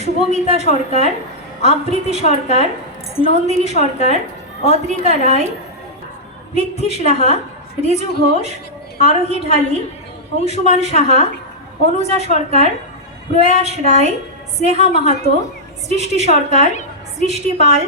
শুভমিতা সরকার আবৃতি সরকার, নন্দিনী সরকার, অদ্রিকা রায় পৃথ্বী সাহা রিজু ঘোষ, আরোহী ঢালি, অংশুমান সাহা, অনুজা সরকার, প্রয়াস রায়, স্নেহা মাহাতো, সৃষ্টি সরকার, সৃষ্টি পাল